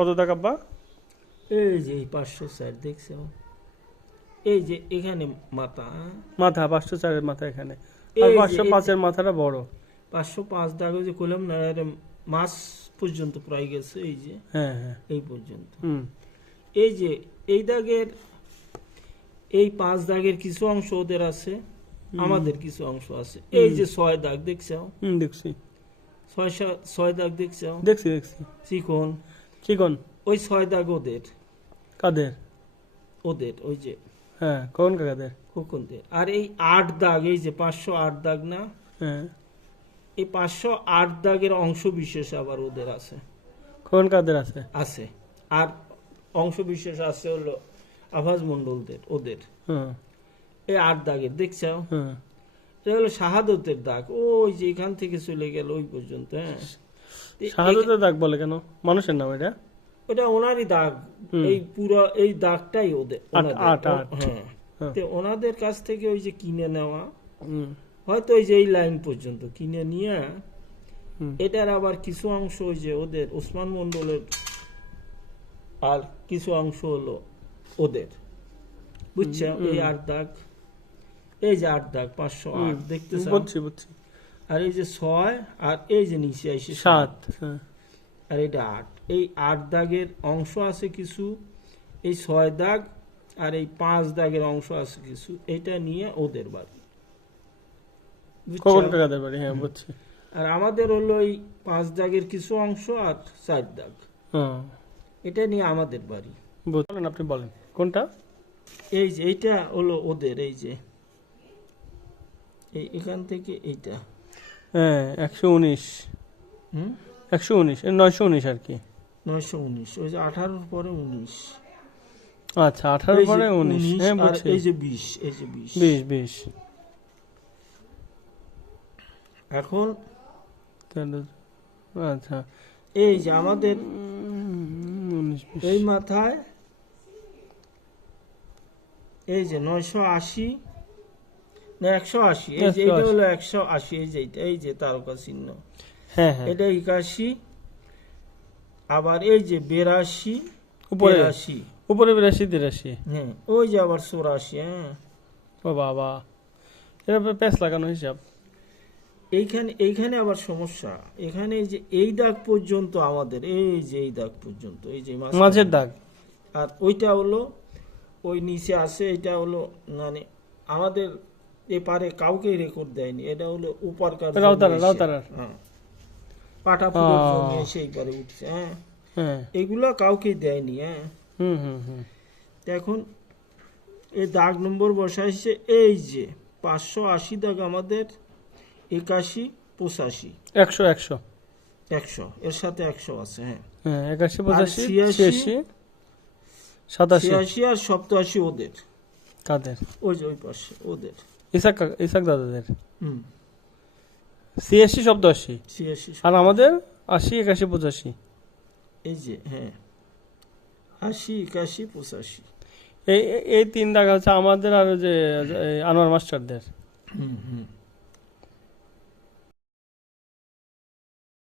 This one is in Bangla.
কত দাগ আব্বা? এই যে এই 504 দেখছো, এই যে এখানে মাথা, মাথা 504-এর মাথা এখানে, আর এই যে 505-এর মাথাটা বড়। 505 দাগ ওই যে কইলাম না, এর মাছ পর্যন্ত প্রায় গেছে, এই যে হ্যাঁ হ্যাঁ। এই পর্যন্ত। হুম এই যে এই দাগের, এই 5 দাগের কিছু অংশ ওদের আছে, আমাদের কিছু অংশ আছে। এই যে 6 দাগ দেখছো, দেখছি 6 দাগ দেখছো, দেখছি দেখছি। চিকন, কি কোন? ওই 6 দাগ ওদের, কাদের? ওদের ওই যে হ্যাঁ, কোন কাদের? খোকনদের। আর এই 8 দাগ, এই যে 508 দাগ না, হ্যাঁ, এই 508 দাগের অংশ বিশেষ আবার ওদের আছে, কোন কাদের আছে? আছে। আর অংশ বিশেষ আছে হলো আভাস মন্ডলদের, ওদের হ্যাঁ এই 8 দাগের দেখছো, হ্যাঁ। এটা হলো শাহাদতের দাগ, ওই যে এখান থেকে চলে গেল ওই পর্যন্ত। হ্যাঁ, শাহাদতের দাগ বলে কেন? মানুষের নাম এটা? ওটা ওনারই দাগ, এই পুরো এই দাগটাই ওদের, ওনাদের। আট। হ্যাঁ, হ্যাঁ। তো ওনাদের কাছ থেকে ওই যে কিনে নেওয়া, হুম হয়তো ওই যে এই লাইন পর্যন্ত কিনে নিয়ে, হুম। এটার আবার কিছু অংশ ওই যে ওদের ওসমান মন্ডলের, আর কিছু অংশ হলো ওদের, বুঝছো? এই 8 দাগ, এই যে 8 দাগ 508 দেখতেছ, বুঝছি বুঝছি। আর এই যে 6, আর এই যে নিচে এসে 7। হ্যাঁ আর এটা 8। এই 8 দাগের অংশ আছে কিছু, এই 6 দাগ আর এই 5 দাগের অংশ আছে কিছু, এটা নিয়ে ওদের বাড়ি, বুঝছো? কোন কাদের বাড়ি? হ্যাঁ বুঝছি। আর আমাদের হলো এই 5 দাগের কিছু অংশ আর 4 দাগ, হ্যাঁ এটা নিয়ে আমাদের বাড়ি। বলেন, আপনি বলেন কোনটা? এই যে এইটা হলো ওদের, এই যে এই এখান থেকে এইটা, হ্যাঁ 119। হুম 119, 919 আর কি। 919, ওই যে 18 পরে 19, আচ্ছা 18 পরে 19। হ্যাঁ আর বুঝছি। এই যে 20, এই যে 20। 20। এখন তাহলে আচ্ছা এই যে আমাদের 19 20। এই মাথায় এই যে 980 না 180, এই যে এইটা হলো 180, এই যে এইটা, এই যে তারকা চিহ্ন, হ্যাঁ হ্যাঁ। এটা 81। আবার এই যে 82, উপরে 83, উপরে 82 83। হ্যাঁ, ওই যে আবার 84। হ্যাঁ, ও বাবা, এটা প্যাচ লাগানো হিসাব। এইখানে আবার সমস্যা, এখানে এই যে এই দাগ পর্যন্ত আমাদের, এই যে এই দাগ পর্যন্ত, এই যে মাঝের দাগ। আর ওইটা হলো ওই নিচে আছে, এটা হলো মানে আমাদের এপারে কাউকে রেকর্ড দেয়নি, এটা হলো উপারকার রাউতারার। হ্যাঁ, পাটাপুরের জমি এসে এই পারে উঠছে। হ্যাঁ, হ্যাঁ এগুলো কাউকে দেয়নি। হ্যাঁ, হুম হুম হুম। এখন এই দাগ নম্বর বসাইছে, এই যে 580 দাগ আমাদের, 81 85 100 100। 100 এর সাথে 100 আছে। হ্যাঁ, হ্যাঁ 81 85 86 86 86 আর 87 ওদের, কাদের? ওই যে ওই পাশে ওদের। ইসাক দাদাদের। হুম 86 শব্দ 80, 86, আর আমাদের 80 81 85। এই যে হ্যাঁ 80 81 85। এই এই তিন দাগ হচ্ছে আমাদের, আর যে আনোয়ার মাস্টারদের। হুম